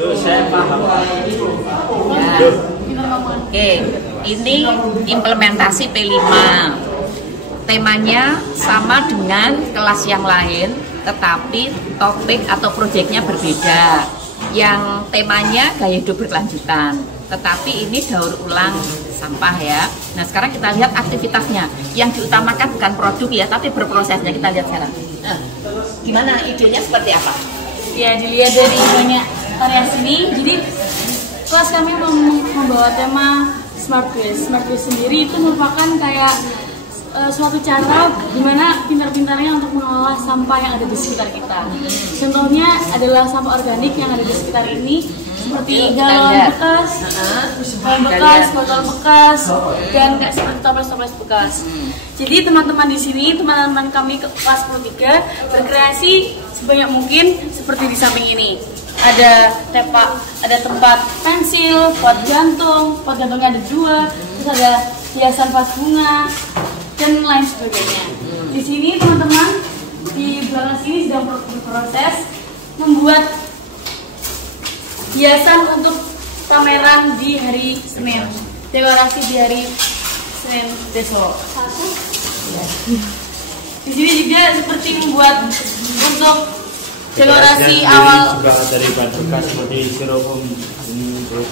Loh, saya paham. Ya. Oke, ini implementasi P5. Temanya sama dengan kelas yang lain, tetapi topik atau proyeknya berbeda. Yang temanya gaya hidup berkelanjutan, tetapi ini daur ulang sampah ya. Nah sekarang kita lihat aktivitasnya. Yang diutamakan bukan produk ya, tapi berprosesnya. Kita lihat sekarang. Nah, gimana idenya seperti apa? Ya dilihat dari banyak variasi ini. Jadi kelas kami membawa tema Smart Waste. Smart Waste sendiri itu merupakan kayak suatu cara gimana pintar-pintarnya untuk mengolah sampah yang ada di sekitar kita. Contohnya adalah sampah organik yang ada di sekitar ini, seperti galon bekas, botol bekas, dan kayak seperti toples-toples bekas. Jadi teman-teman di sini, teman-teman kami kelas 13 berkreasi sebanyak mungkin seperti di samping ini. Ada tempat pensil, pot gantungnya ada 2, terus ada hiasan vas bunga, dan lain sebagainya. Di sini teman-teman di belakang sini sedang berproses membuat hiasan untuk pameran di hari Senin, deklarasi di hari Senin besok. Di sini juga seperti membuat untuk deklarasi awal juga dari bahan bekas seperti styrofoam ini, terus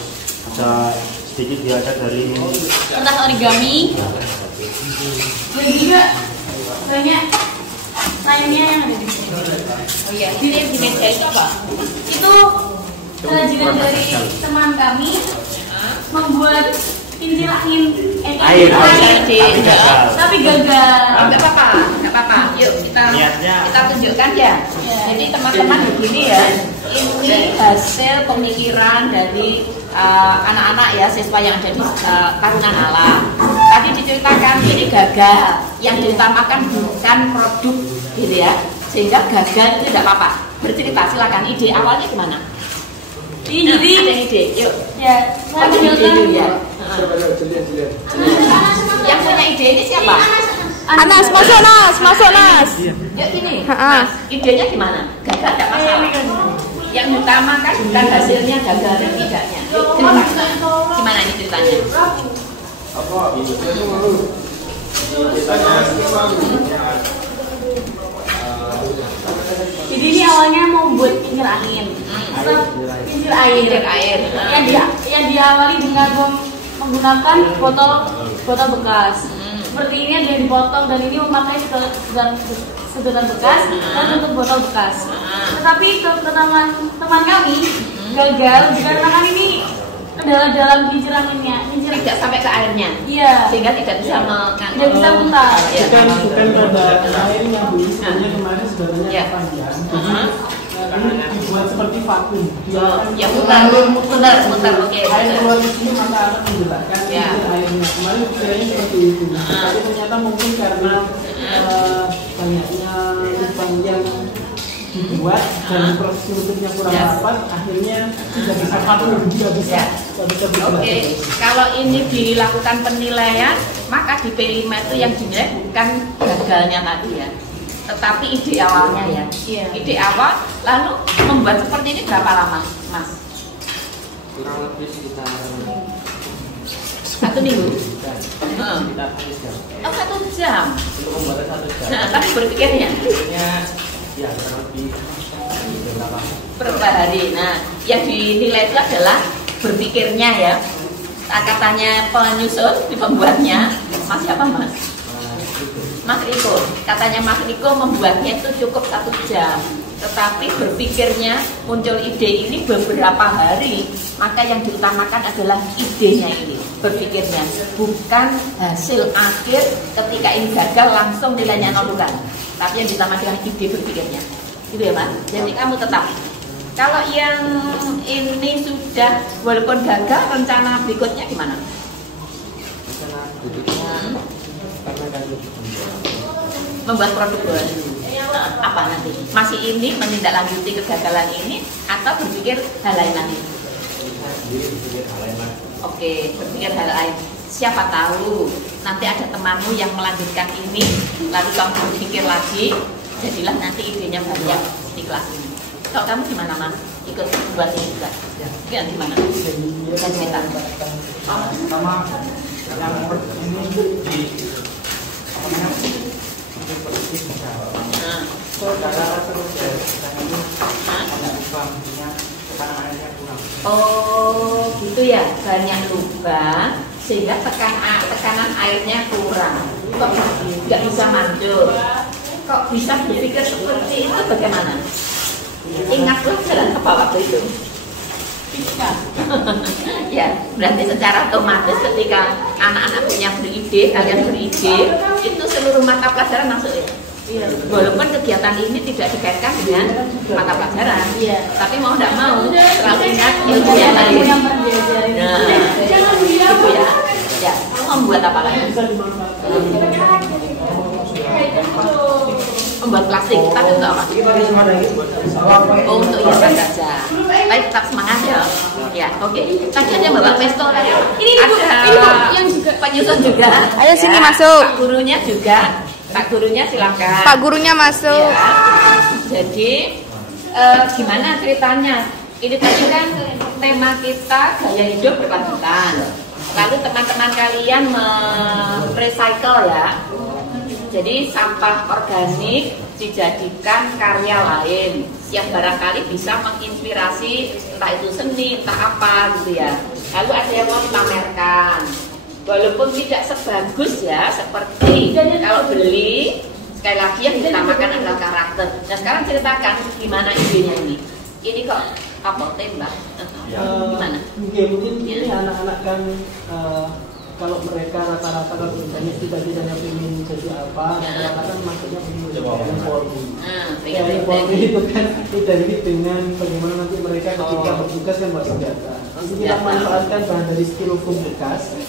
ada sedikit diajar dari kertas origami. Dan juga banyak lainnya yang ada di sini. Oh iya, ini di meja itu apa? Itu kerajinan dari teman kami membuat kincir angin air, tapi gagal. Nggak apa-apa. Yuk kita tunjukkan ya. Jadi teman-teman begini ya. Ini hasil pemikiran dari anak-anak ya, siswa yang ada di Karunan Alam. Tadi diceritakan ini gagal, yang diutamakan bukan produk gitu ya, sehingga gagal itu tidak apa-apa. Bercerita silakan, ide awalnya gimana? Jadi ada ide, yuk. Ya, saya Dulu ya. Yang punya ide ini siapa? Anas, masuk Nas. Yuk sini. Mas, idenya gimana? Gagal tidak masalah. Yang diutamakan bukan hasilnya gagal dan tidaknya. Yuk cerita. Gimana ini ceritanya? Jadi ini awalnya mau buat kincir angin atau kincir air. Yang diawali dengan menggunakan botol bekas. Seperti ini ada yang dipotong dan ini memakai sedotan bekas dan untuk botol bekas. Tetapi teman kami gagal dikarenakan ini dalam kincir anginnya, Tidak sampai ke airnya. Iya. Sehingga tidak bisa mengangkat. Tidak bisa mutar. Ya. Bukan pada lain yang beli sebenarnya kemarin sebenarnya panjang. Ini dibuat seperti vakum. Ya mutar. Oke. Air keluar di sini maka akan menggerakkan airnya. Kemarin kiranya seperti itu. Tapi ternyata mungkin karena banyaknya lubang yang dibuat dan proses tutupnya kurang rapat, akhirnya tidak bisa vakum, tidak bisa. Oke. Kalau ini dilakukan penilaian, maka di P5 itu yang dinilai bukan gagalnya tadi ya, tetapi ide awalnya ya. Ide awal, lalu membuat seperti ini berapa lama, Mas? kurang lebih sekitar 1 minggu. sekitar 1 jam. Oh 1 jam. Untuk membuat 1 jam. Nah, tapi berpikirnya Ya kurang lebih berapa hari. Nah, yang dinilai itu adalah berpikirnya ya. Katanya penyusun, pembuatnya, Mas siapa Mas? Mas Riko. Katanya Mas Riko membuatnya itu cukup 1 jam. Tetapi berpikirnya muncul ide ini beberapa hari. Maka yang diutamakan adalah idenya ini, berpikirnya, bukan hasil akhir ketika ini gagal langsung nilainya 0 bukan. Tapi yang diutamakan ide berpikirnya. Gitu ya Mas. Jadi kamu tetap. Kalau yang ini sudah walaupun gagal, rencana berikutnya gimana? rencana berikutnya karena kan Membuat produk baru. Apa nanti? Masih ini menindaklanjuti kegagalan ini atau berpikir hal lain lagi? berpikir hal lain lagi. Oke, berpikir hal lain. Siapa tahu nanti ada temanmu yang melanjutkan ini, lalu kamu berpikir lagi, jadilah nanti idenya banyak di kelas ini. Kalau kamu gimana Mas? ikut buat ini juga. Ya gimana? Dan metan. Sama yang ini di apa namanya? Oh gitu ya, banyak lubang sehingga tekanan airnya kurang. Kok nggak bisa manjur? Kok bisa berpikir seperti itu bagaimana? Ingat pelajaran apa waktu itu? Ya, berarti secara otomatis ketika anak-anak punya beride, kalian beride, itu seluruh mata pelajaran masuk ya? Iya. Walaupun kegiatan ini tidak dikaitkan dengan mata pelajaran, tapi mau tidak mau selalu ingat ilmu yang lain. Nah, gitu ya. Ya, mau membuat apa lagi? Membuat plastik, tapi untuk apa? Oh, untuk hiasan saja. Baik, tetap semangat ya. Ya, oke. Tadi aja Mbak Pesto tadi. Ini ibu yang juga penyusun juga. Ayo sini ya. masuk. Pak gurunya juga. Pak gurunya silakan. Pak gurunya masuk. Ya. Jadi gimana ceritanya? Ini tadi kan tema kita gaya hidup berkelanjutan. Lalu teman-teman kalian merecycle ya. Jadi sampah organik dijadikan karya lain yang barangkali bisa menginspirasi entah itu seni, entah apa gitu ya. Lalu ada yang mau dipamerkan. Walaupun tidak sebagus ya seperti kalau beli, sekali lagi yang ditamakan adalah karakter. Nah sekarang ceritakan gimana idenya ini. Ini kok apa tembak? Gimana? Mungkin ini anak-anak kan kalau mereka rata-rata kalau misalnya cita-citanya ingin jadi apa, rata-rata kan maksudnya ingin jadi Polri. Kayak Polri itu kan identik dengan bagaimana nanti mereka ketika bertugas kan buat senjata. Jadi kita manfaatkan bahan dari styrofoam bekas.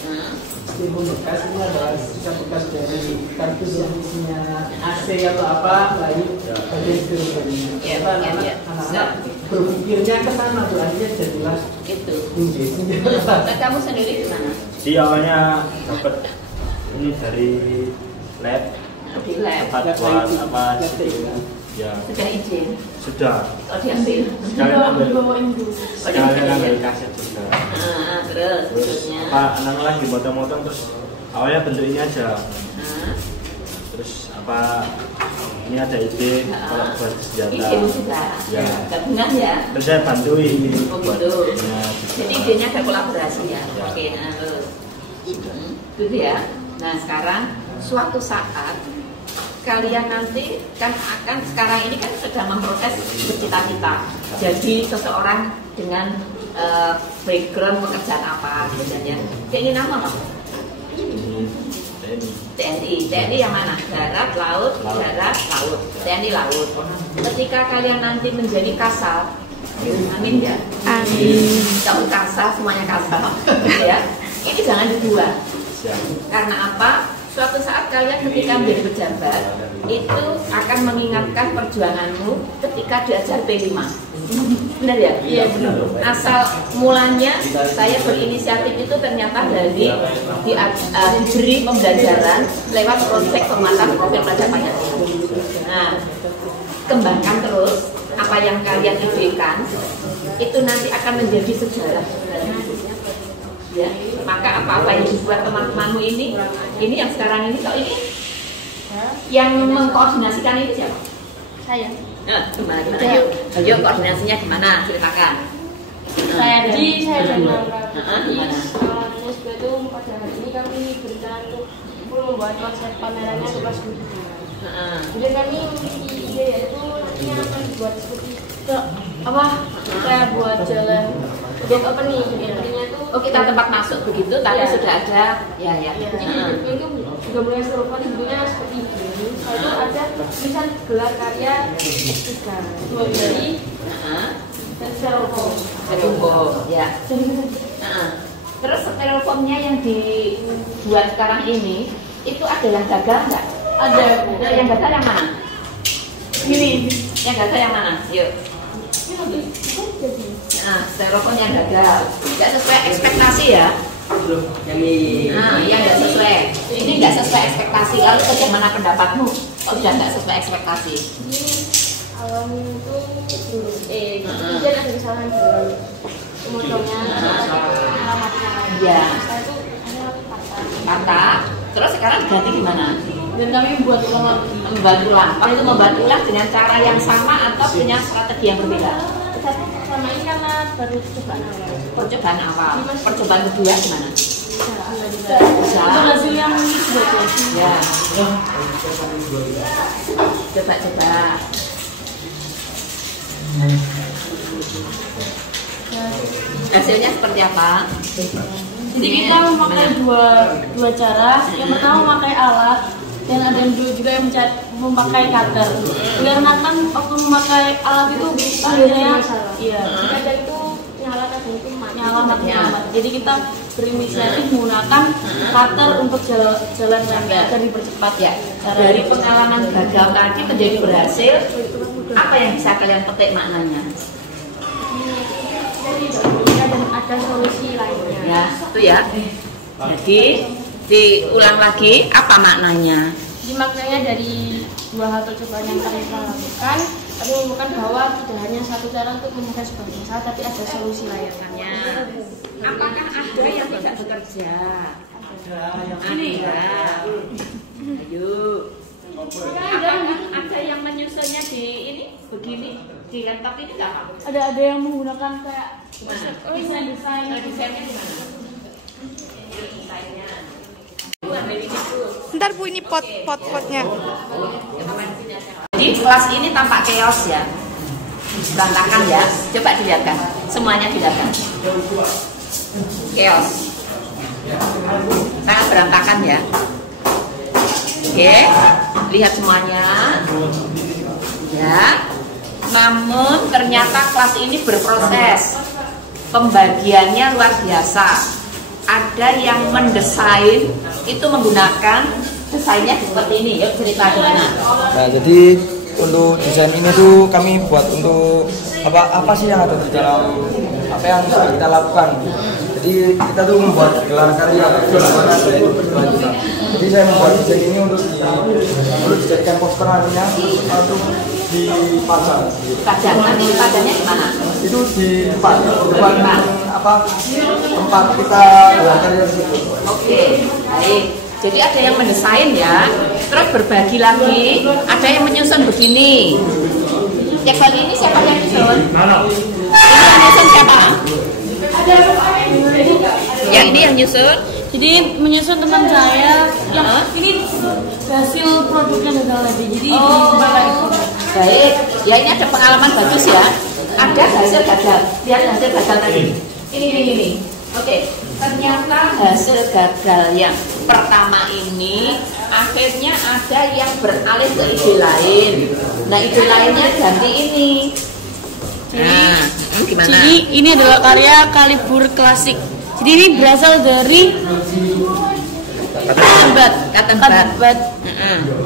Styrofoam bekas ini adalah sisa bekas dari kardus yang isinya AC atau apa, lain bagian styrofoamnya. Anak-anak berpikirnya ke sana tuh akhirnya jadilah itu. Kamu sendiri gimana? Di awalnya dapat ini dari lab. Di lab. Buat apa? Ya. Sudah izin. Sudah. Oh diambil. Sekalian ambil kaset juga. Terus Pak anak lagi motong-motong terus awalnya bentuk ini aja. Terus apa? Ini ada ide kalau buat senjata. Ide juga. Ya. Gabungan ya. Terus saya bantuin ini. Oh gitu. Jadi idenya ada kolaborasi ya. Oke, nah terus. Gitu ya. Nah sekarang suatu saat kalian nanti kan akan sekarang ini kan sedang memproses bercita-cita. Jadi seseorang dengan background pekerjaan apa misalnya. Keinginan apa? TNI yang mana? Darat, laut, darat, laut. TNI laut. Ketika kalian nanti menjadi kasal, amin ya. Amin. Kalau kasal semuanya kasal, ya. Ini jangan dibuat. Karena apa? Suatu saat kalian ketika menjadi pejabat itu akan mengingatkan perjuanganmu ketika diajar P5. Benar ya? Iya benar. Asal mulanya saya berinisiatif itu ternyata dari diberi pembelajaran lewat proyek penguatan profil pelajar Pancasila. Nah, kembangkan terus apa yang kalian idekan itu nanti akan menjadi sejarah. Ya, maka apa-apa yang dibuat teman-temanmu ini yang sekarang ini, kalau ini yang mengkoordinasikan ini siapa? Saya. Nah, gimana? Ayo koordinasinya gimana? Ceritakan. Saya dan Gimana? itu pada hari ini kami berencana untuk membuat konsep pamerannya ke kelas 7. Jadi kami memiliki ide yaitu nantinya akan dibuat seperti apa? Saya buat jalan gate opening. Openingnya itu kita tempat masuk begitu, tapi sudah ada. Ya. Jadi itu juga mulai serupa bentuknya seperti ini. Lalu ada tulisan gelar karya 3 dari styrofoam. Ya. Terus styrofoamnya yang dibuat sekarang ini itu ada yang gagal nggak? Ada. Nah, yang gagal yang mana? Ini. Yang gagal yang mana? Yuk. Nah, styrofoam yang gagal, nggak sesuai ekspektasi ya. Nah, yang nggak sesuai. Ini nggak sesuai ekspektasi. Lalu bagaimana pendapatmu? Kok sudah nggak sesuai ekspektasi? awalnya itu kemudian ada kesalahan dalam pemotongnya, alamatnya. Ya. Setelah itu ada Patah. Terus sekarang ganti gimana? dan kami buat ulang lagi. Membuat ulang. Apa itu membuat ulang dengan cara yang sama atau punya strategi yang berbeda? Selama ini karena baru cobaan awal. Percobaan awal. Percobaan kedua gimana? Bisa. Itu hasil yang sudah jadi. Ya. Coba. Hasilnya seperti apa? Jadi kita memakai dua cara. Yang pertama memakai alat dan ada yang juga yang memakai cutter. Dikarenakan waktu memakai alat itu biasanya kadang itu nyala kadang itu nyala. Jadi kita berinisiatif menggunakan cutter untuk jalan rem agar dipercepat Ya. Dari pengalaman gagal tadi menjadi berhasil, apa yang bisa kalian petik maknanya? Jadi dan ada solusi lainnya. Ya, itu ya. Jadi diulang lagi apa maknanya? Jadi maknanya dari dua hal percobaan yang kami telah lakukan, kami menemukan bahwa tidak hanya satu cara untuk menyelesaikan sebuah masalah, tapi ada solusi lainnya. Apakah ada yang tidak bekerja? Ada. Ayo. Apakah ada yang menyusunnya di ini begini di laptop ini enggak? Ada yang menggunakan kayak desain. Desainnya gimana? Desainnya. Ntar Bu, ini potnya. Jadi kelas ini tampak chaos ya, berantakan ya. Coba dilihatkan, semuanya dilihatkan. Chaos, sangat berantakan ya. Oke, lihat semuanya. Ya, namun ternyata kelas ini berproses. Pembagiannya luar biasa. Ada yang mendesain itu menggunakan desainnya seperti ini. Yuk cerita gimana? Nah, jadi untuk desain ini tuh kami buat untuk apa sih yang ada di dalam apa yang sudah kita lakukan. Jadi kita tuh membuat gelar karya bagaimana ada itu perjuangan kita. Jadi saya membuat desain ini untuk dijadikan poster nantinya untuk dipajang. Pajang, nanti pajangnya di mana? Itu di depan tempat kita gelar karya tersebut. Oke, baik. Jadi ada yang mendesain ya, terus berbagi lagi, ada yang menyusun begini. Yang kali ini siapa yang menyusun? Ini yang menyusun siapa? Yang ini yang nyusun? Jadi menyusun teman saya yang ini hasil produknya gagal lagi. Jadi Baik, ya ini ada pengalaman bagus ya. Ada hasil gagal, lihat hasil gagal tadi. Ini. Oke, ternyata hasil gagal yang pertama ini akhirnya ada yang beralih ke ide lain. Nah, ide lainnya ganti ini. Nah, gimana? Jadi ini adalah karya Kalibur klasik. Jadi ini berasal dari Cotton bud.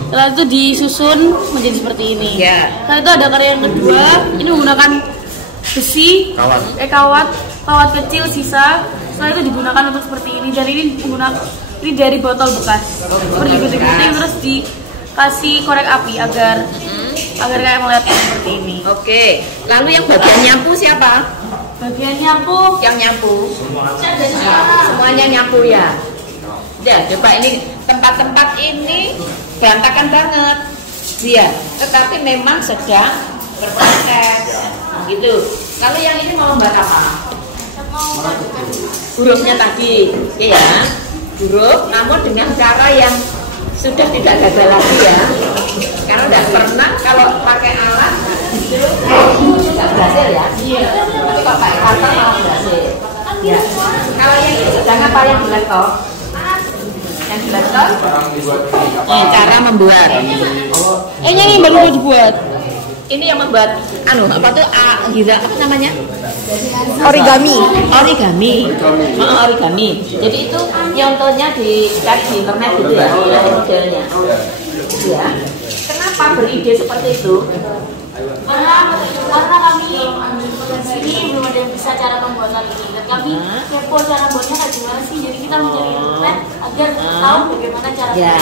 Setelah itu disusun menjadi seperti ini. Ya. Setelah itu ada karya yang kedua. Ini menggunakan besi, kawat kecil sisa. Setelah itu digunakan untuk seperti ini. Dan ini dari botol bekas. Bergunting-gunting terus dikasih korek api agar kayak melihatnya seperti ini. Oke. Lalu yang bagian nyapu siapa? Bagian nyapu Yang nyapu. Semuanya nyapu ya. Ya, coba ini tempat-tempat ini berantakan banget. Iya, tetapi memang sedang berproses. Gitu. Lalu yang ini mau membuat apa? Hurufnya tadi, ya. Huruf, namun dengan cara yang sudah tidak gagal lagi ya. Karena tidak pernah kalau pakai alat itu tidak berhasil ya. Tapi kalau pakai kata malah berhasil. Ya. Kalau yang ini sedang apa yang di laptop? Yang di laptop? Cara membuat. ini baru mau dibuat. Ini yang membuat apa tuh apa namanya? Origami. Origami. Jadi itu nyontohnya di internet gitu ya, modelnya. Ya. Kenapa beride seperti itu? Karena kami sini belum ada yang bisa cara pembuatan ini dan kami kepo cara buatnya kayak gimana sih, jadi kita mencari internet agar tahu bagaimana cara ya.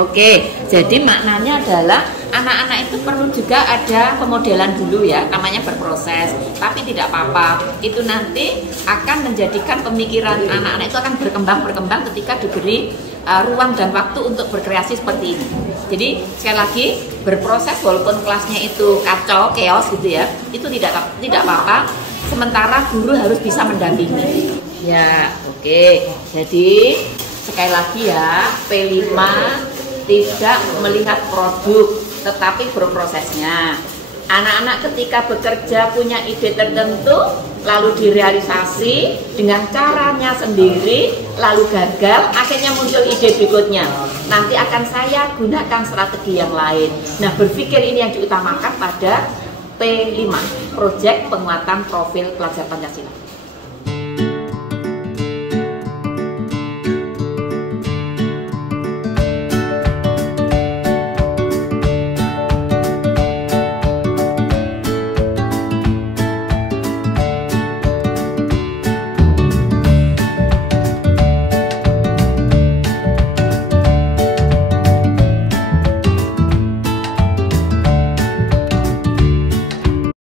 Oke, jadi maknanya adalah anak-anak itu perlu juga ada pemodelan dulu ya, namanya berproses. Tapi tidak apa-apa, itu nanti akan menjadikan pemikiran anak-anak itu akan berkembang ketika diberi ruang dan waktu untuk berkreasi seperti ini. Jadi sekali lagi, berproses walaupun kelasnya itu kacau, chaos gitu ya, itu tidak apa-apa. Sementara guru harus bisa mendampingi. Ya, oke. Jadi sekali lagi ya, P5 tidak melihat produk, tetapi berprosesnya. Anak-anak ketika bekerja punya ide tertentu, lalu direalisasi dengan caranya sendiri, lalu gagal, akhirnya muncul ide berikutnya. Nanti akan saya gunakan strategi yang lain. Nah, berpikir ini yang diutamakan pada P5, Proyek Penguatan Profil Pelajar Pancasila.